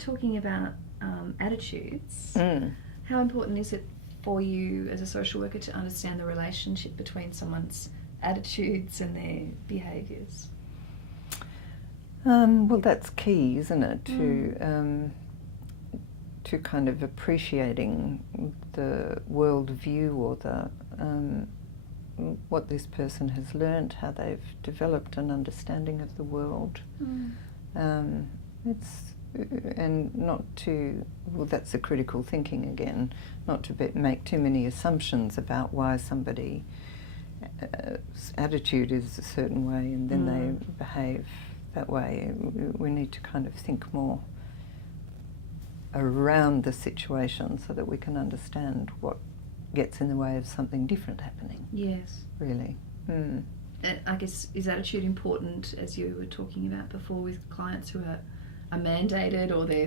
talking about attitudes, Mm. how important is it for you as a social worker to understand the relationship between someone's attitudes and their behaviours? Well, that's key, isn't it, to kind of appreciating the world view or the what this person has learnt, how they've developed an understanding of the world. And not to, well, that's the critical thinking again, not to make too many assumptions about why somebody's attitude is a certain way and then they behave that way. We need to kind of think more around the situation so that we can understand what gets in the way of something different happening. Yes. Really. I guess, is attitude important, as you were talking about before, with clients who are mandated or they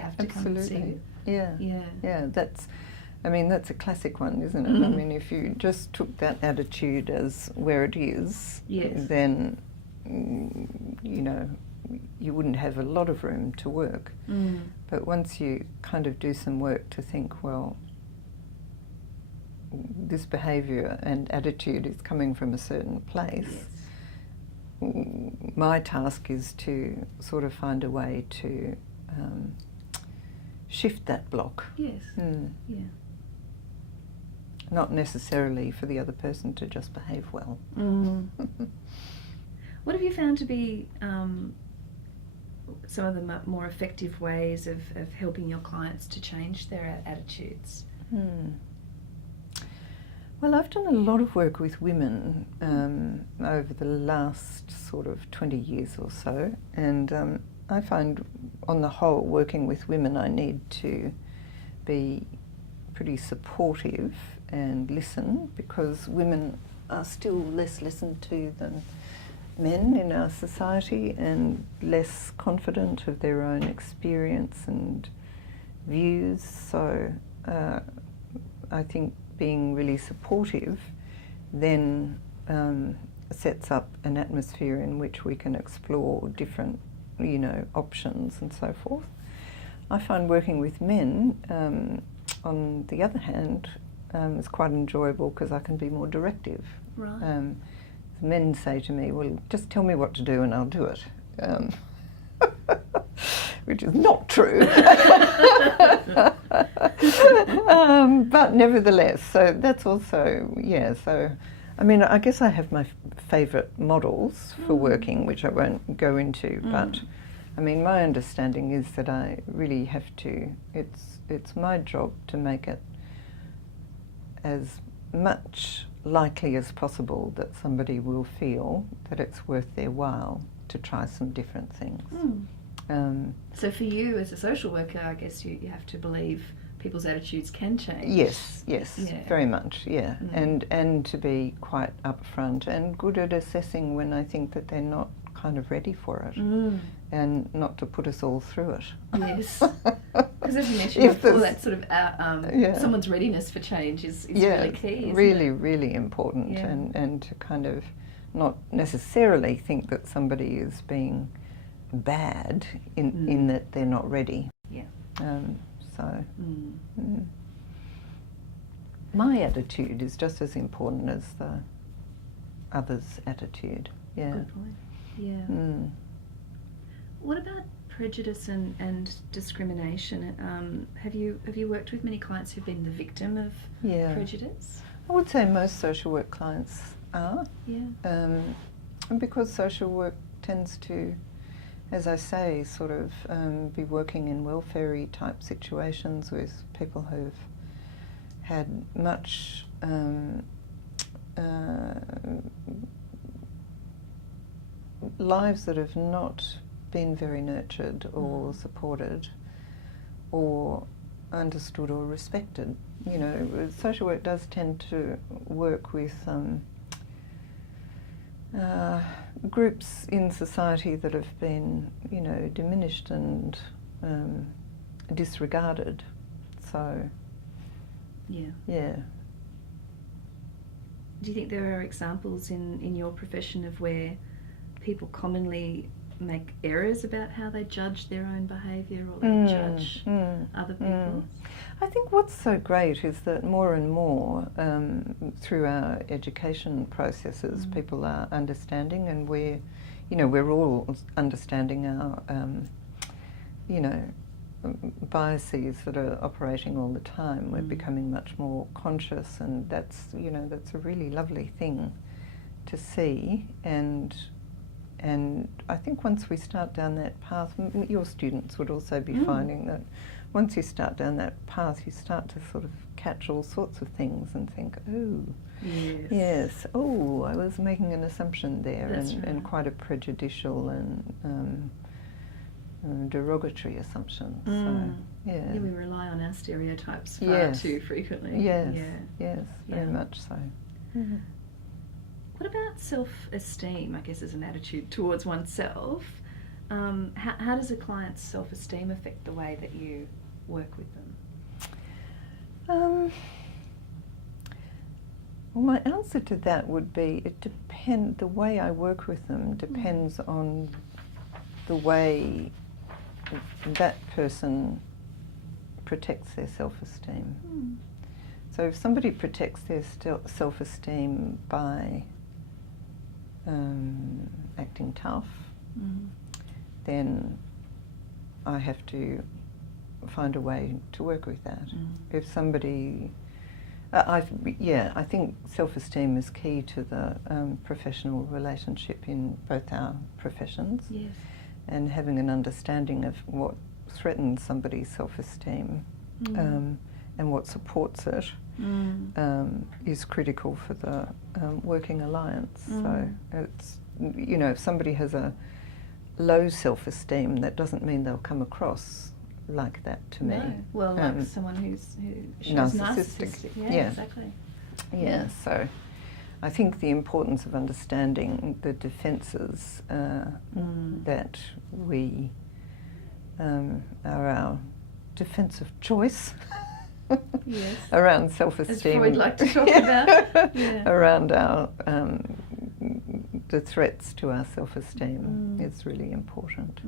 have to come and see you? Yeah. That's a classic one, isn't it? I mean, if you just took that attitude as where it is, then you wouldn't have a lot of room to work. But once you kind of do some work to think, well, this behaviour and attitude is coming from a certain place, my task is to sort of find a way to shift that block. Yes. Yeah. Not necessarily for the other person to just behave well. What have you found to be some of the more effective ways of helping your clients to change their attitudes? Well, I've done a lot of work with women over the last sort of 20 years or so, and I find on the whole working with women I need to be pretty supportive and listen, because women are still less listened to than men in our society and less confident of their own experience and views. So I think being really supportive then sets up an atmosphere in which we can explore different, options and so forth. I find working with men, on the other hand, is quite enjoyable because I can be more directive. Right. Men say to me, well, just tell me what to do and I'll do it. Which is not true. But nevertheless, so that's also, so I mean, I guess I have my favourite models for working, which I won't go into, but I mean, my understanding is that I really have to, it's my job to make it as much likely as possible that somebody will feel that it's worth their while to try some different things. So for you as a social worker, I guess you have to believe people's attitudes can change. Yes, very much, and to be quite upfront and good at assessing when I think that they're not kind of ready for it, and not to put us all through it. Yes, because as you mentioned before, that sort of someone's readiness for change is really key, isn't it? Really important, and to kind of not necessarily think that somebody is being bad in that they're not ready. My attitude is just as important as the other's attitude. Good point. What about prejudice and discrimination? Have you worked with many clients who've been the victim of prejudice? I would say most social work clients are. And because social work tends to, as I say, sort of be working in welfare-y type situations with people who've had much lives that have not been very nurtured or supported or understood or respected. Social work does tend to work with groups in society that have been, diminished and disregarded. So, Do you think there are examples in your profession of where people commonly make errors about how they judge their own behaviour or they judge other people? I think what's so great is that more and more through our education processes, people are understanding, and we're all understanding our biases that are operating all the time. We're becoming much more conscious, and that's a really lovely thing to see. And I think once we start down that path, your students would also be finding that once you start down that path, you start to sort of catch all sorts of things and think, oh, yes, oh, I was making an assumption there, and quite a prejudicial and derogatory assumption. So, yeah, we rely on our stereotypes far too frequently. Yes, very much so. Mm. What about self-esteem, I guess, as an attitude towards oneself? How does a client's self-esteem affect the way that you work with them? Well, my answer to that would be the way I work with them depends on the way that person protects their self-esteem. So if somebody protects their self-esteem by acting tough, then I have to find a way to work with that. If somebody, I think self-esteem is key to the professional relationship in both our professions. Yes. And having an understanding of what threatens somebody's self-esteem and what supports it is critical for the working alliance. So it's, if somebody has a low self-esteem, that doesn't mean they'll come across like that to me. No. Well, like someone who narcissistic. Yeah, exactly. Yeah, so I think the importance of understanding the defences that we are our defence of choice around self-esteem. As Freud liked to talk about. Around our the threats to our self-esteem is really important.